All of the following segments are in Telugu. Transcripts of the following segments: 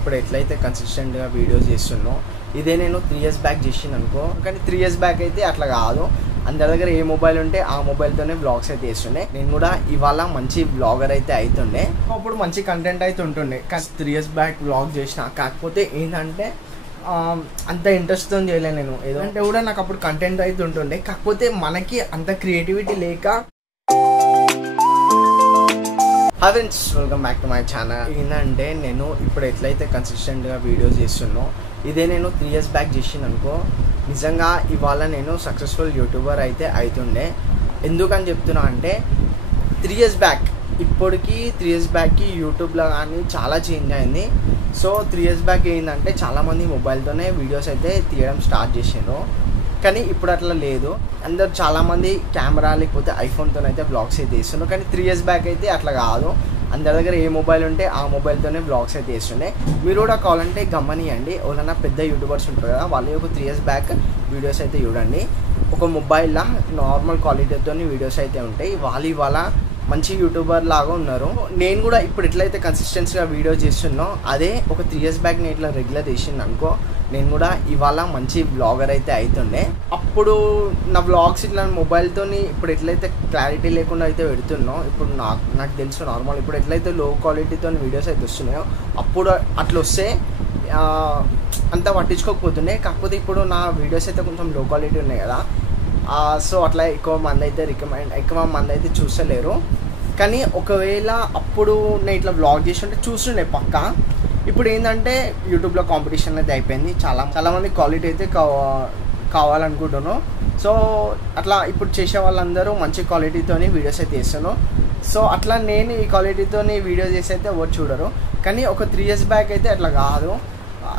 ఇప్పుడు ఎట్లయితే కన్సిస్టెంట్గా వీడియోస్ చేస్తున్నో ఇదే నేను 3 years బ్యాక్ చేసిన అనుకో. కానీ 3 years బ్యాక్ అయితే అట్లా కాదు. అందరి దగ్గర ఏ మొబైల్ ఉంటే ఆ మొబైల్తోనే వ్లాగ్స్ అయితే చేస్తుండే. నేను కూడా ఇవాళ మంచి వ్లాగర్ అయితే అవుతుండే. అప్పుడు మంచి కంటెంట్ అయితే ఉంటుండే. కానీ 3 years బ్యాక్ వ్లాగ్ చేసిన. కాకపోతే ఏంటంటే అంత ఇంట్రెస్ట్తో చేయలేను నేను. ఏదో అంటే కూడా నాకు అప్పుడు కంటెంట్ అయితే ఉంటుండే. కాకపోతే మనకి అంత క్రియేటివిటీ లేక. Hi friends, welcome back to my channel. ఏంటంటే నేను ఇప్పుడు ఎట్లయితే కన్సిస్టెంట్గా వీడియోస్ చేస్తున్నో ఇదే నేను 3 years బ్యాక్ చేసిన అనుకో. నిజంగా ఇవాళ నేను సక్సెస్ఫుల్ యూట్యూబర్ అయితే అవుతుండే. ఎందుకని చెప్తున్నా అంటే 3 years బ్యాక్ ఇప్పటికి 3 years బ్యాక్కి యూట్యూబ్లో కానీ చాలా చేంజ్ అయింది. సో 3 years బ్యాక్ ఏంటంటే చాలామంది మొబైల్తోనే వీడియోస్ అయితే తీయడం స్టార్ట్ చేసారు. కానీ ఇప్పుడు అట్లా లేదు. అందరు చాలామంది కెమెరా లేకపోతే ఐఫోన్తో అయితే వ్లాగ్స్ అయితే తీస్తున్నారు. కానీ 3 years బ్యాక్ అయితే అట్లా కాదు. అందరి దగ్గర ఏ మొబైల్ ఉంటే ఆ మొబైల్తోనే వ్లాగ్స్ అయితే చేస్తుండే. మీరు కూడా కావాలంటే గమనియండి. ఎవరైనా పెద్ద యూట్యూబర్స్ ఉంటారు కదా, వాళ్ళు ఒక 3 years బ్యాక్ వీడియోస్ అయితే చూడండి. ఒక మొబైల్లో నార్మల్ క్వాలిటీతో వీడియోస్ అయితే ఉంటాయి. వాళ్ళు ఇవాళ మంచి యూట్యూబర్ లాగా ఉన్నారు. నేను కూడా ఇప్పుడు ఎట్లయితే కన్సిస్టెన్సీగా వీడియో చేస్తున్నో అదే ఒక 3 years బ్యాక్ నేను ఇట్లా రెగ్యులర్ చేసింది అనుకో. నేను కూడా ఇవాళ మంచి వ్లాగర్ అయితే అవుతుండే. అప్పుడు నా వ్లాగ్స్ ఇట్లా మొబైల్తో ఇప్పుడు ఎట్లయితే క్లారిటీ లేకుండా అయితే పెడుతున్నాో, ఇప్పుడు నాకు తెలుసు నార్మల్ ఇప్పుడు ఎట్లయితే లో క్వాలిటీతో వీడియోస్ అయితే వస్తున్నాయో అప్పుడు అట్లా వస్తే అంత పట్టించుకోకపోతుండే. కాకపోతే ఇప్పుడు నా వీడియోస్ అయితే కొంచెం లో క్వాలిటీ ఉన్నాయి కదా, సో అట్లా ఎక్కువ మంది అయితే చూస్తలేరు. కానీ ఒకవేళ అప్పుడు నేను ఇట్లా వ్లాగ్ చేసి ఉంటే చూస్తుండే పక్క. ఇప్పుడు ఏంటంటే యూట్యూబ్లో కాంపిటీషన్ అయితే అయిపోయింది. చాలామంది క్వాలిటీ అయితే కావాలనుకుంటున్నాను. సో అట్లా ఇప్పుడు చేసే వాళ్ళందరూ మంచి క్వాలిటీతోని వీడియోస్ అయితే చేస్తాను. సో అట్లా నేను ఈ క్వాలిటీతోని వీడియోస్ చేసి అయితే ఎవరు చూడరు. కానీ ఒక 3 years బ్యాక్ అయితే అట్లా కాదు.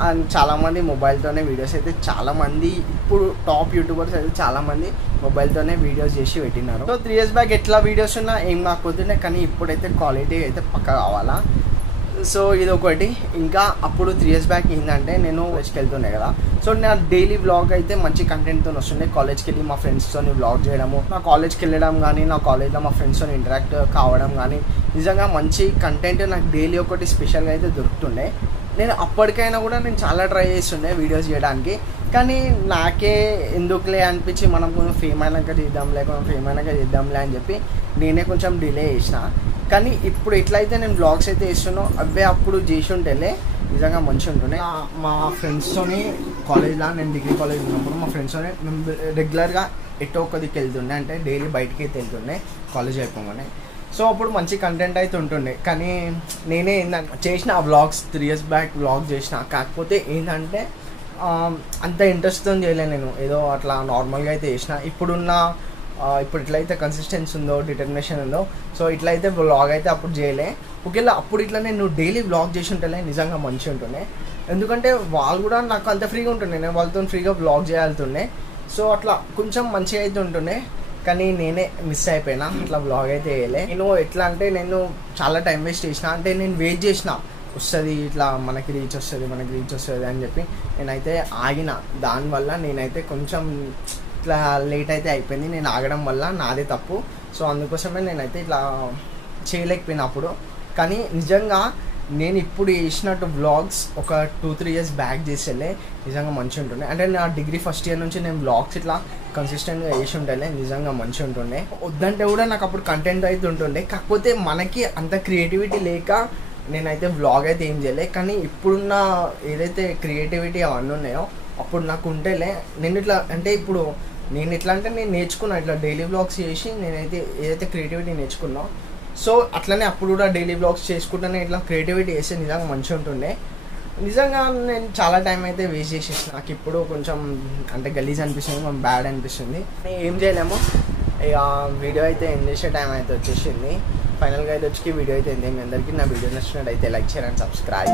అండ్ చాలామంది మొబైల్తోనే వీడియోస్ అయితే చాలామంది ఇప్పుడు టాప్ యూట్యూబర్స్ అయితే చాలామంది మొబైల్తోనే వీడియోస్ చేసి పెట్టినారు. సో 3 years బ్యాక్ ఎట్లా వీడియోస్ ఉన్నా ఏం కాకపోతుండే. కానీ ఇప్పుడైతే క్వాలిటీ అయితే పక్క కావాలా. సో ఇది ఒకటి. ఇంకా అప్పుడు 3 years బ్యాక్ ఏంటంటే నేను కాలేజ్కి వెళ్తుండే కదా. సో నా డైలీ వ్లాగ్ అయితే మంచి కంటెంట్తో వస్తుండే. కాలేజ్కి వెళ్ళి మా ఫ్రెండ్స్తో వ్లాగ్ చేయడము, నా కాలేజ్కి వెళ్ళడం కానీ, నా కాలేజ్లో మా ఫ్రెండ్స్తో ఇంటరాక్ట్ కావడం కానీ, నిజంగా మంచి కంటెంట్ నాకు డైలీ ఒకటి స్పెషల్గా అయితే దొరుకుతుండే. నేను అప్పటికైనా కూడా నేను చాలా ట్రై చేస్తుండే వీడియోస్ చేయడానికి. కానీ నాకే ఎందుకులే అనిపించి మనం కొంచెం ఫేమ్ అయినాక చేద్దాంలే అని చెప్పి నేనే కొంచెం డిలే చేసిన. కానీ ఇప్పుడు ఎట్లయితే నేను వ్లాగ్స్ అయితే వేస్తున్నో అవే అప్పుడు చేసి ఉంటేలే నిజంగా మంచిగా ఉంటుండే. మా ఫ్రెండ్స్తోని కాలేజ్లో, నేను డిగ్రీ కాలేజ్ ఉన్నప్పుడు మా ఫ్రెండ్స్తోనే మేము రెగ్యులర్గా ఎటో ఒక దిక్కు వెళ్తుండే. అంటే డైలీ బయటికి అయితే వెళ్తుండే కాలేజ్ అయిపోగానే. సో అప్పుడు మంచి కంటెంట్ అయితే ఉంటుండే. కానీ నేనే ఏంటంటే చేసిన వ్లాగ్స్ 3 years బ్యాక్ వ్లాగ్ చేసిన. కాకపోతే ఏంటంటే అంత ఇంట్రెస్ట్తో చేయలేను నేను. ఏదో అట్లా నార్మల్గా అయితే చేసిన. ఇప్పుడు ఎట్లయితే కన్సిస్టెన్సీ ఉందో, డిటర్మినేషన్ ఉందో, సో ఇట్లయితే వ్లాగ్ అయితే అప్పుడు చేయలే. ఒకవేళ అప్పుడు ఇట్లా నేను డైలీ వ్లాగ్ చేసి ఉంటేనే నిజంగా మంచిగా ఉంటుండే. ఎందుకంటే వాళ్ళు కూడా నాకు అంత ఫ్రీగా ఉంటుండే, నేను వాళ్ళతో ఫ్రీగా వ్లాగ్ చేయాలుతుండే. సో అట్లా కొంచెం మంచిగా అయితే ఉంటుండే. కానీ నేనే మిస్ అయిపోయినా, అట్లా వ్లాగ్ అయితే వేయలే. నేను ఎట్లా అంటే నేను చాలా టైం వేస్ట్ చేసిన. అంటే నేను వెయిట్ చేసిన, వస్తుంది ఇట్లా మనకి రీచ్ వస్తుంది అని చెప్పి నేనైతే ఆగిన. దానివల్ల నేనైతే కొంచెం ఇట్లా లేట్ అయితే అయిపోయింది. నేను ఆగడం వల్ల నాదే తప్పు. సో అందుకోసమే నేనైతే ఇట్లా చేయలేకపోయినా అప్పుడు. కానీ నిజంగా నేను ఇప్పుడు చేసినట్టు వ్లాగ్స్ ఒక 2-3 years బ్యాక్ చేసేలే నిజంగా మంచిగా ఉంటుండే. అంటే నా డిగ్రీ ఫస్ట్ ఇయర్ నుంచి నేను వ్లాగ్స్ ఇట్లా కన్సిస్టెంట్గా చేసి ఉంటేనే నిజంగా మంచిగా ఉంటుండే. వద్దంటే కూడా నాకు అప్పుడు కంటెంట్ అయితే ఉంటుండే. కాకపోతే మనకి అంత క్రియేటివిటీ లేక నేనైతే వ్లాగ్ అయితే ఏం చేయలే. కానీ ఇప్పుడున్న ఏదైతే క్రియేటివిటీ అవన్నీ ఉన్నాయో అప్పుడు నాకు ఉంటేలే. నేను ఇట్లా అంటే ఇప్పుడు నేను ఎట్లా అంటే నేను నేర్చుకున్నా ఇట్లా డైలీ వ్లాగ్స్ చేసి నేనైతే ఏదైతే క్రియేటివిటీ నేర్చుకున్నా. సో అట్లనే అప్పుడు కూడా డైలీ వ్లాగ్స్ చేసుకుంటేనే ఇట్లా క్రియేటివిటీ చేస్తే నిజంగా మంచిగా ఉంటుండే. నిజంగా నేను చాలా టైం అయితే వేస్ట్ చేసేసి నాకు ఇప్పుడు కొంచెం అంటే గలీజ్ అనిపిస్తుంది, కొంచెం బ్యాడ్ అనిపిస్తుంది. ఏం చేయలేము. ఇక వీడియో అయితే ఎండ్ చేసే టైం అయితే వచ్చేసింది. ఫైనల్గా అయితే వచ్చి వీడియో అయితే మీ అందరికీ నా వీడియో నచ్చినట్టయితే లైక్ చేయండి, సబ్స్క్రైబ్.